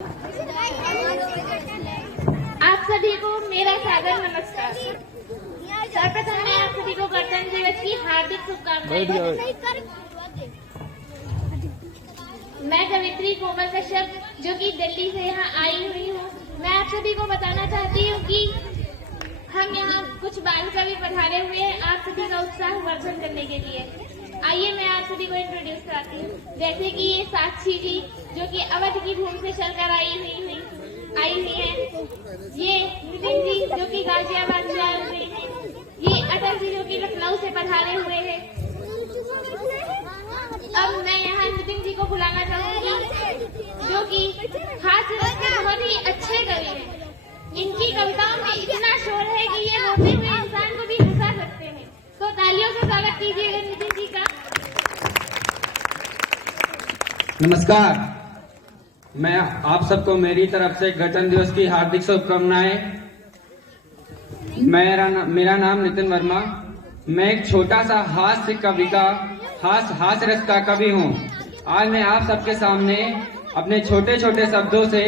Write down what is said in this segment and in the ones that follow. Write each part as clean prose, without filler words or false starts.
आप सभी को मेरा सादर नमस्कार। सर्वप्रथम मैं आप सभी को गणतंत्र दिवस की हार्दिक शुभकामनाएं। मैं कवित्री कोमल कश्यप जो कि दिल्ली से यहाँ आई हुई हूँ। मैं आप सभी को बताना चाहती हूँ कि हम यहाँ कुछ बाल कवि पधारे हुए हैं आप सभी का उत्साह वर्धन करने के लिए। आइए मैं आप सभी को इंट्रोड्यूस कराती हूँ। जैसे कि ये साक्षी जी जो कि अवध की भूमि से चलकर आई हुई है। ये नितिन जी जो कि गाजियाबाद से आए हुए हैं। ये अटल जी जो कि लखनऊ से पधारे हुए हैं। अब मैं यहाँ नितिन जी को बुलाना चाहूंगी जो कि हास्य रस के बहुत ही अच्छे कवि हैं। इनकी कविताओं में इतना शोर है कि ये रोते हुए इंसान को भी हंसा सकते हैं। तो तालियों से स्वागत कीजिएगा नितिन जी का। नमस्कार, मैं आप सबको मेरी तरफ से गणतंत्र दिवस की हार्दिक शुभकामनाएं। मेरा नाम नितिन वर्मा। मैं एक छोटा सा हास्य कवि का हास्य रस का कवि हूँ। आज मैं आप सबके सामने अपने छोटे छोटे शब्दों से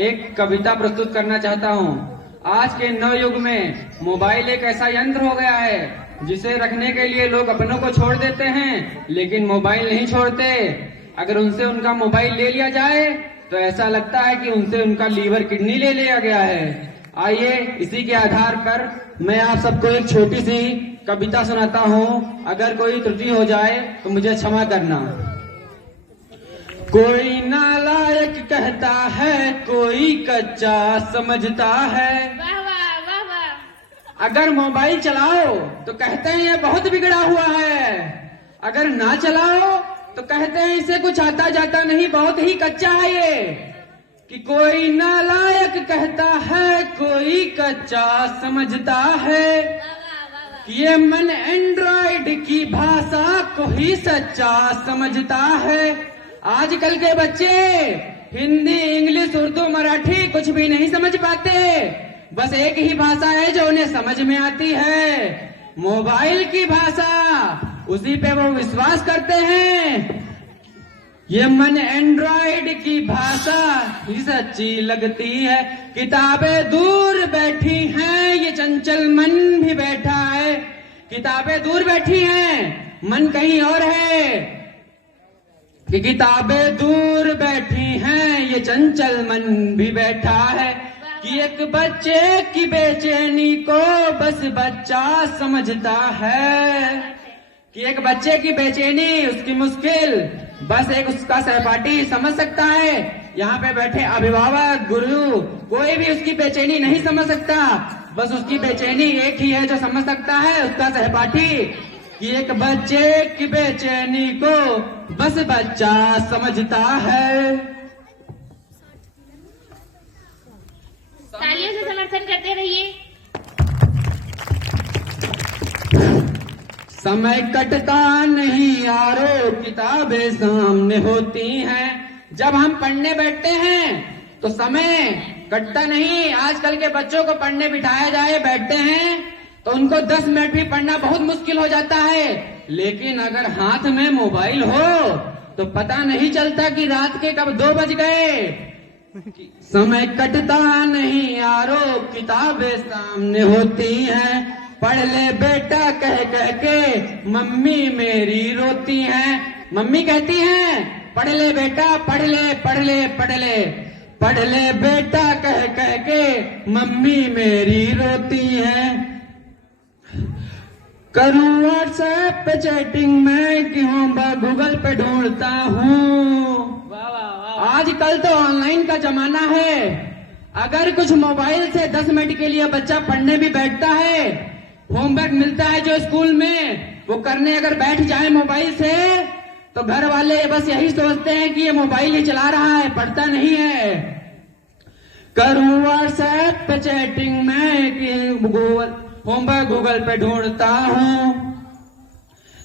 एक कविता प्रस्तुत करना चाहता हूँ। आज के नवयुग में मोबाइल एक ऐसा यंत्र हो गया है जिसे रखने के लिए लोग अपनों को छोड़ देते हैं, लेकिन मोबाइल नहीं छोड़ते। अगर उनसे उनका मोबाइल ले लिया जाए तो ऐसा लगता है कि उनसे उनका लीवर किडनी ले लिया गया है। आइए इसी के आधार पर मैं आप सबको एक छोटी सी कविता सुनाता हूँ। अगर कोई त्रुटि हो जाए तो मुझे क्षमा करना। कोई नालायक कहता है, कोई कच्चा समझता है। वाह वाह वाह वाह। अगर मोबाइल चलाओ तो कहते हैं ये बहुत बिगड़ा हुआ है। अगर ना चलाओ तो कहते हैं इसे कुछ आता जाता नहीं, बहुत ही कच्चा है ये। कि कोई नालायक कहता है, कोई कच्चा समझता है। कि ये मन एंड्रॉइड की भाषा को ही सच्चा समझता है। आजकल के बच्चे हिंदी, इंग्लिश, उर्दू, मराठी कुछ भी नहीं समझ पाते। बस एक ही भाषा है जो उन्हें समझ में आती है, मोबाइल की भाषा। उसी पे वो विश्वास करते हैं। ये मन एंड्रॉइड की भाषा ही सच्ची लगती है। किताबें दूर बैठी हैं, ये चंचल मन भी बैठा है। किताबें दूर बैठी हैं, मन कहीं और है। कि किताबें दूर बैठी हैं, ये चंचल मन भी बैठा है। कि एक बच्चे की बेचैनी को बस बच्चा समझता है। कि एक बच्चे की बेचैनी, उसकी मुश्किल बस एक उसका सहपाठी समझ सकता है। यहाँ पे बैठे अभिभावक, गुरु, कोई भी उसकी बेचैनी नहीं समझ सकता। बस उसकी बेचैनी एक ही है जो समझ सकता है, उसका सहपाठी। कि एक बच्चे की बेचैनी को बस बच्चा समझता है। तालियों से समर्थन करते रहिए। समय कटता नहीं यारो, किताबें सामने होती हैं। जब हम पढ़ने बैठते हैं तो समय कटता नहीं। आजकल के बच्चों को पढ़ने बिठाया जाए, बैठते हैं तो उनको 10 मिनट भी पढ़ना बहुत मुश्किल हो जाता है। लेकिन अगर हाथ में मोबाइल हो तो पता नहीं चलता कि रात के कब 2 बज गए। समय कटता नहीं यारो, किताबें सामने होती हैं। पढ़ ले बेटा कह कह के मम्मी मेरी रोती हैं। मम्मी कहती हैं पढ़ ले बेटा, पढ़ ले पढ़ ले पढ़ ले। पढ़ ले बेटा कह कह के मम्मी मेरी रोती हैं। करूं व्हाट्सएप पे चैटिंग में, क्यों गूगल पे ढूंढता हूँ। आजकल तो ऑनलाइन का जमाना है। अगर कुछ मोबाइल से 10 मिनट के लिए बच्चा पढ़ने भी बैठता है, होमवर्क मिलता है जो स्कूल में, वो करने अगर बैठ जाए मोबाइल से तो घर वाले बस यही सोचते हैं कि ये मोबाइल ही चला रहा है, पढ़ता नहीं है। करूं व्हाट्सएप पे चैटिंग में कि होमवर्क गूगल पे ढूंढता हूँ।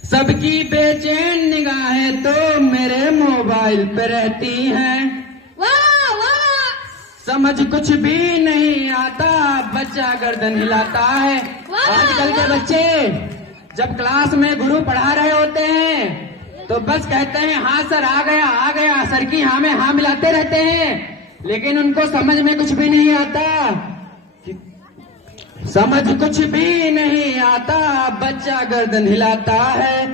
सबकी बेचैन निगाहें तो मेरे मोबाइल पे रहती हैं। वाह वाह। समझ कुछ भी नहीं आता, बच्चा गर्दन हिलाता है। आजकल के बच्चे जब क्लास में गुरु पढ़ा रहे होते हैं तो बस कहते हैं हाँ सर आ गया, आ गया। सर की हाँ में हाँ मिलाते रहते हैं। लेकिन उनको समझ में कुछ भी नहीं आता, समझ कुछ भी नहीं आता, बच्चा गर्दन हिलाता है।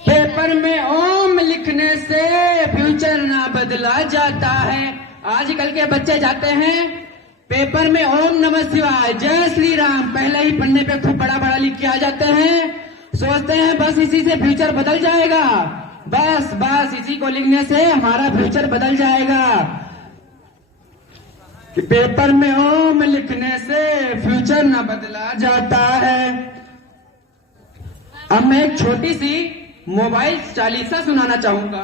पेपर में ओम लिखने से फ्यूचर ना बदला जाता है। आजकल के बच्चे जाते हैं पेपर में ओम नमः शिवाय, जय श्री राम पहले ही पन्ने पे खूब बड़ा बड़ा लिख के आ जाते हैं। सोचते हैं बस इसी से फ्यूचर बदल जाएगा, बस इसी को लिखने से हमारा फ्यूचर बदल जाएगा। कि पेपर में ओम लिखने से फ्यूचर ना बदला जाता है। अब मैं एक छोटी सी मोबाइल चालीसा सुनाना चाहूंगा।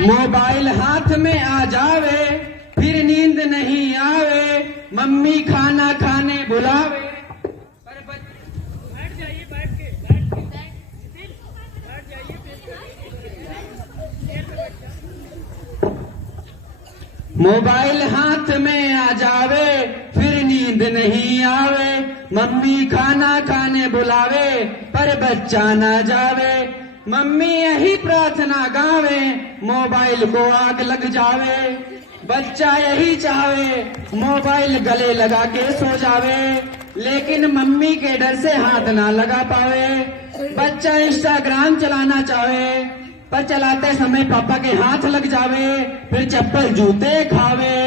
मोबाइल हाथ में आ जावे, फिर नींद नहीं आवे, मम्मी खाना खाने बुलावे। मोबाइल हाथ में आ जावे, फिर नींद नहीं आवे, मम्मी खाना खाने बुलावे, पर बच्चा ना जावे। मम्मी यही प्रार्थना गावे, मोबाइल को आग लग जावे। बच्चा यही चाहे, मोबाइल गले लगा के सो जावे, लेकिन मम्मी के डर से हाथ ना लगा पावे। बच्चा इंस्टाग्राम चलाना चाहे, पर चलाते समय पापा के हाथ लग जावे, फिर चप्पल जूते खावे।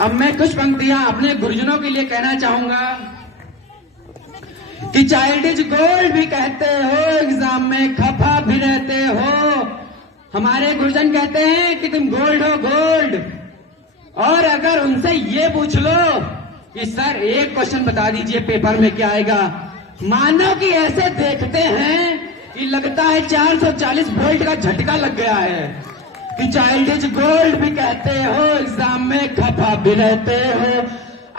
अब मैं कुछ पंक्तियां अपने गुरुजनों के लिए कहना चाहूंगा कि चाइल्ड इज गोल्ड भी कहते हो, एग्जाम में खफा भी रहते हो। हमारे गुरुजन कहते हैं कि तुम गोल्ड हो, गोल्ड। और अगर उनसे ये पूछ लो कि सर एक क्वेश्चन बता दीजिए पेपर में क्या आएगा, मानो कि ऐसे देखते हैं कि लगता है 440 वोल्ट का झटका लग गया है। कि चाइल्ड इज गोल्ड भी कहते हो, एग्जाम में खफा भी रहते हो।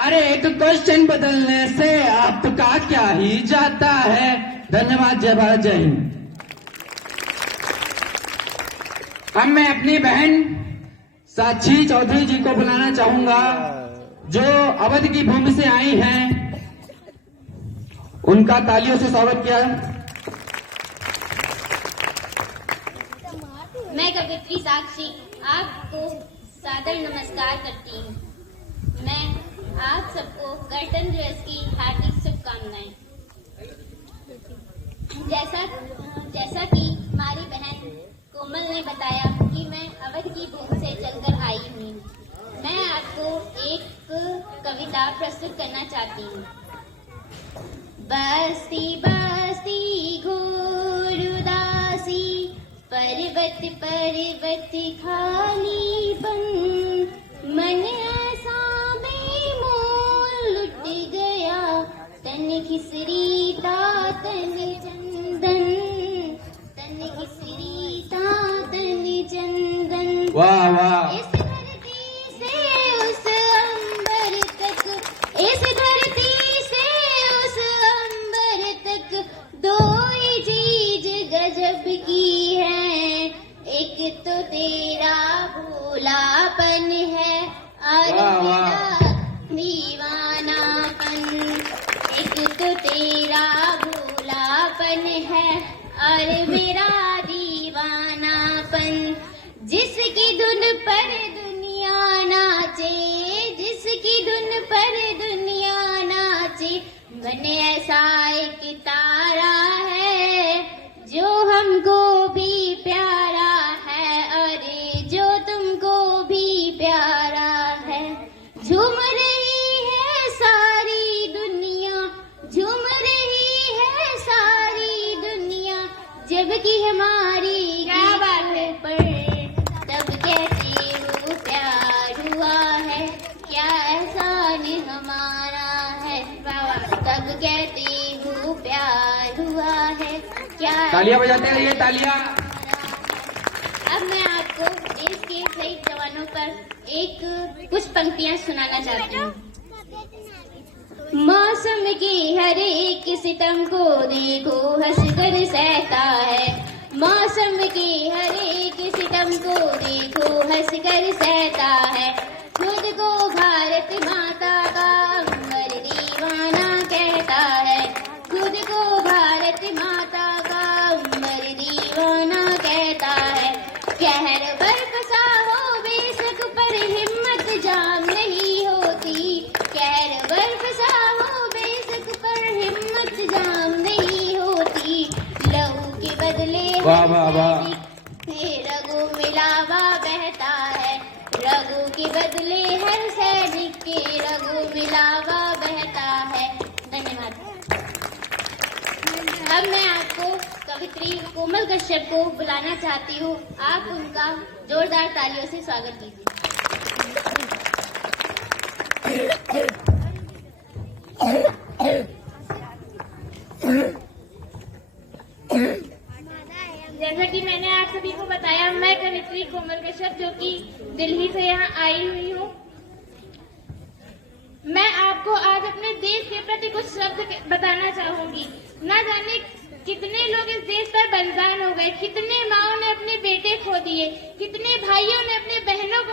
अरे एक क्वेश्चन बदलने से आपका क्या ही जाता है। धन्यवाद। जय भारत, जय हिंद। अब मैं अपनी बहन साक्षी चौधरी जी को बुलाना चाहूंगा, जो अवध की भूमि से आई हैं। उनका तालियों से स्वागत किया। मैं कवित्री साक्षी आपको सादर नमस्कार करती हूँ। मैं आप सबको गणतंत्र दिवस की हार्दिक शुभकामनाएं। जैसा कि हमारी बहन कोमल ने बताया कि मैं अवध की भूमि से चलकर आई हूँ, मैं आपको एक कविता प्रस्तुत करना चाहती हूँ। बस्ती बस्ती घोर उदासी, पर्वत पर्वत खालीपन, मन ऐसा बेमोल लुट गया, तन खिसरीता तन चंदन, तन खिसरीता तन चंदन। वाह वाह। इस धरती से उस अंबर तक, इस धरती से उस अंबर तक, दो ही चीज गजब की है, एक तो तेरा भोलापन है और मेरा दीवानापन। एक तो तेरा भोलापन है और मेरा दीवानापन। जिसकी धुन पर दुनिया नाचे, जिसकी धुन पर दुनिया नाचे, मन ऐसा एक तारा है जो हमको भी प्यारा है, अरे जो तुमको भी प्यारा है। झूम रही है सारी दुनिया, झूम रही है सारी दुनिया, जबकि हमारी क्या बात पर तब कहते हो प्यार हुआ है, क्या एहसान हमारा है, तब कहते हो प्यार हुआ है, क्या। तालियां बजाते रहिए, तालियां। अब मैं आपको देश के शहीद जवानों पर एक कुछ पंक्तियां सुनाना चाहती हूँ। मौसम के हर एक सितम को देखो हंसकर सहता है, मौसम के हर एक सितम को देखो हंसकर सहता है। खुद को भारत माता का अमर दीवाना कहता है, खुद को भारत माता का अमर दीवाना वाह वाह वाह। रघु मिलावा बहता है, रघु के बदले हर सैनिक के रघु मिलावा बहता है। धन्यवाद। अब मैं आपको कवित्री कोमल कश्यप को बुलाना चाहती हूँ। आप उनका जोरदार तालियों से स्वागत कीजिए। जैसा कि मैंने आप सभी को बताया, मैं कवित्री कोमल कश्यप जो कि दिल्ली से यहाँ आई हुई हूँ। मैं आपको आज अपने देश के प्रति कुछ शब्द बताना चाहूंगी। ना जाने कितने लोग इस देश पर बलिदान हो गए, कितने माओं ने अपने बेटे खो दिए, कितने भाइयों ने अपने बहनों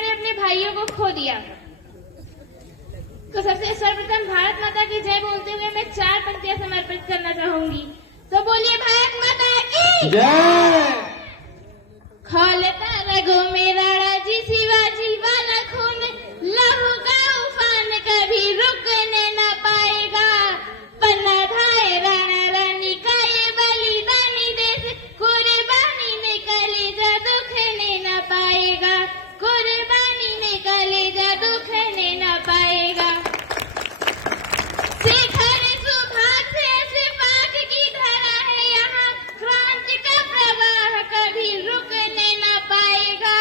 ने अपने भाइयों को खो दिया। तो सबसे सर्वप्रथम भारत माता की जय बोलते हुए मैं 4 पंक्तियां समर्पित करना चाहूंगी। तो बोलिए भारत माता की जय। खौलता रगों में राणा जी शिवाजी वाला खून, लहू का उफान कभी रुकने न पाएगा। पन्ना धाए राणा रानी का ये बलिदानी देश, कुर्बानी में कलेजा दुखने न पाएगा, कुर्बानी में कलेजा दुखने न पाएगा। शेखर सुभाष ऐसे पाक की धरा है यहाँ, क्रांति का प्रवाह कभी रुकने न पाएगा।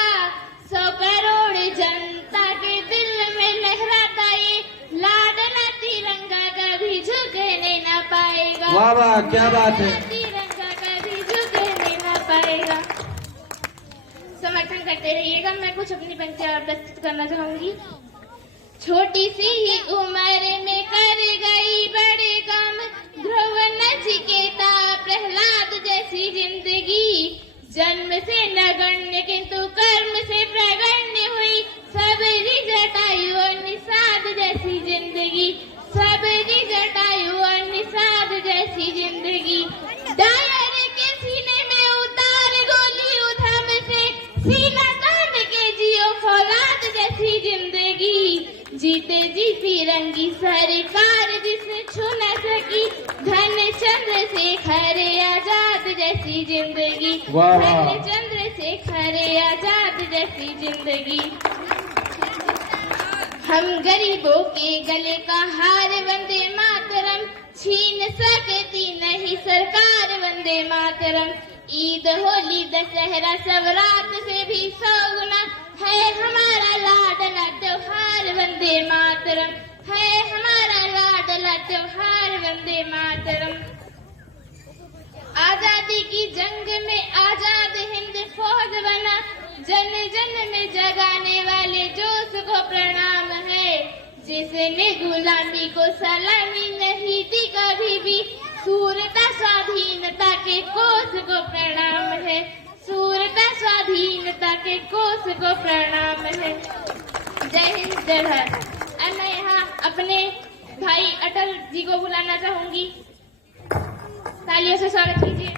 100 करोड़ जनता के दिल में लहराता ये लाडला तिरंगा कभी झुकने न पाएगा। वाह वाह, क्या बात है। तिरंगा कभी झुकने न पाएगा। समर्थन करते रहिएगा। मैं कुछ अपनी पंक्तियां प्रस्तुत करना चाहूंगी। छोटी सी ही उम्र में कर गई बड़े काम, ध्रुव नचिकेता प्रहलाद जैसी जिंदगी। जन्म से नगण्य किंतु कर्म से प्रगण्य हुई, सबरी जटायु और निषाद जैसी जिंदगी, सबरी जटायु और निषाद जैसी जिंदगी। डायर के सीने में उतार गोली उधम से, सीना तान के जियो फौलाद जैसी जिंदगी। जीते जी फिरंगी सरकार जिसने छू न सकी, धन चंद्रशेखर आजाद जैसी जिंदगी, धन चंद्रशेखर आजाद जैसी जिंदगी। हम गरीबों के गले का हार वंदे मातरम, छीन सकती नहीं सरकार वंदे मातरम। ईद होली दशहरा सब रात से भी 100 गुना है हमारा लाडला त्योहार वंदे मातरम, है हमारा लाडला त्योहार वंदे मातरम। आजादी की जंग में आजाद हिंद फौज बना, जन जन में जगाने वाले जोश को प्रणाम है। जिसने गुलामी को सलामी नहीं दी कभी भी, सूरता स्वाधीनता के कोस को प्रणाम है, सूरता स्वाधीनता के कोस को प्रणाम है। जय हिंद जय भारत। अब मैं यहाँ अपने भाई अटल जी को बुलाना चाहूंगी। तालियों से स्वागत कीजिए।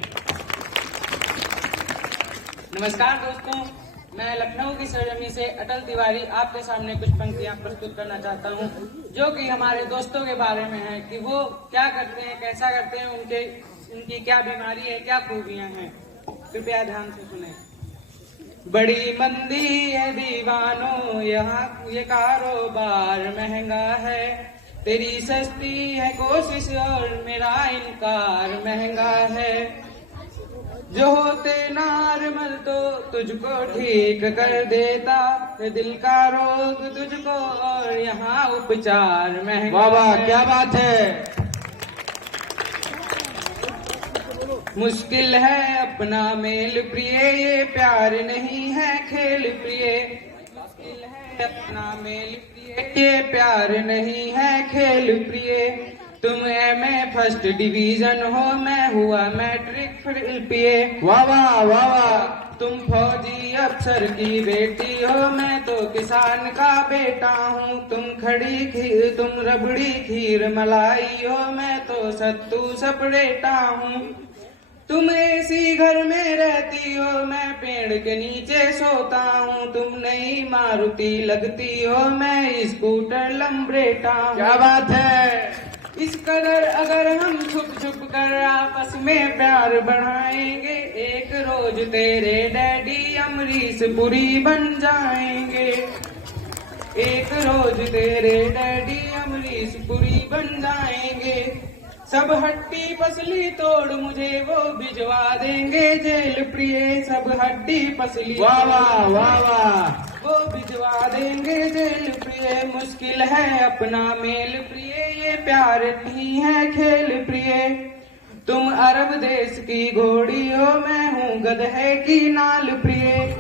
नमस्कार दोस्तों, मैं लखनऊ की सरजमी से अटल तिवारी आपके सामने कुछ पंक्तियां प्रस्तुत करना चाहता हूं, जो कि हमारे दोस्तों के बारे में है कि वो क्या करते हैं, कैसा करते हैं, उनकी क्या बीमारी है, क्या खूबियां हैं। कृपया ध्यान से सुने। बड़ी मंदी है दीवानों यहाँ, ये कारोबार महंगा है। तेरी सस्ती है कोशिश और मेरा इनकार महंगा है। जो होते नॉर्मल तो तुझको ठीक कर देता, दिल का रोग तुझको और यहाँ उपचार महंगा। वाह वाह, क्या बात है। मुश्किल है अपना मेल प्रिय, ये प्यार नहीं है खेल प्रिय। मुश्किल है अपना मेल प्रिय, ये प्यार नहीं है खेल प्रिय। तुम MA फर्स्ट डिवीजन हो, मैं हुआ मैट्रिक फेल प्रिय। वाह वाह वाह वाह। तुम फौजी अफसर की बेटी हो, मैं तो किसान का बेटा हूँ। तुम रबड़ी खीर मलाई हो, मैं तो सत्तू सपरेटा हूँ। तुम ऐसी घर में रहती हो, मैं पेड़ के नीचे सोता हूँ। तुम नई मारुति लगती हो, मैं स्कूटर लंबरेटा हूँ। क्या बात है। इस कदर अगर हम छुप छुप कर आपस में प्यार बढ़ाएंगे, एक रोज तेरे डैडी अमरीश पुरी बन जाएंगे। एक रोज तेरे डैडी अमरीश पुरी बन जाएंगे। सब हड्डी पसली तोड़ मुझे वो भिजवा देंगे जेल प्रिय। सब हड्डी पसली वाह वाह वाह वाह। वो भिजवा देंगे जेल प्रिय। मुश्किल है अपना मेल प्रिय, ये प्यार नहीं है खेल प्रिय। तुम अरब देश की घोड़ी हो, मैं हूँ गधे की नाल प्रिय।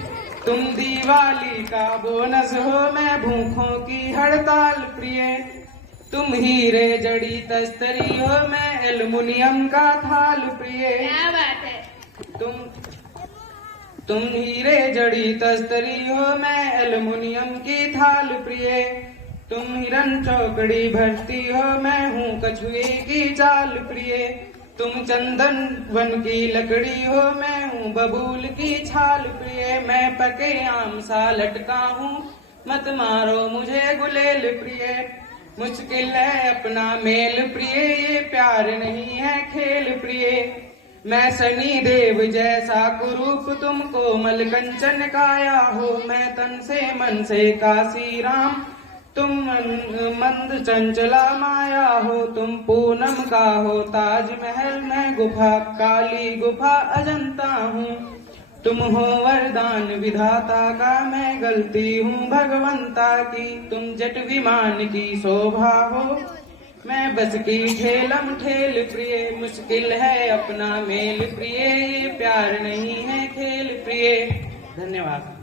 तुम दिवाली का बोनस हो, मैं भूखों की हड़ताल प्रिय। तुम हीरे जड़ी तस्तरी हो, मैं एल्युमिनियम का थाल प्रिय। क्या बात है। तुम हीरे जड़ी तस्तरी हो, मैं एल्युमिनियम की थाल प्रिय। तुम हिरन चौकड़ी भरती हो, मैं हूँ कछुए की चाल प्रिय। तुम चंदन वन की लकड़ी हो, मैं हूँ बबूल की छाल प्रिय। मैं पके आम सा लटका हूँ, मत मारो मुझे गुलेल प्रिय। मुश्किल है अपना मेल प्रिय, ये प्यार नहीं है खेल प्रिय। मैं सनी देव जैसा कुरूप, तुम कोमल कंचन काया हो। मैं तन से मन से काशी राम, तुम मंद चंचला माया हो। तुम पूनम का हो ताजमहल, मैं गुफा काली गुफा अजंता हूँ। तुम हो वरदान विधाता का, मैं गलती हूँ भगवंता की। तुम जट विमान की शोभा हो, मैं बस की ठेलम ठेल प्रिय। मुश्किल है अपना मेल प्रिय, ये प्यार नहीं है खेल प्रिय। धन्यवाद।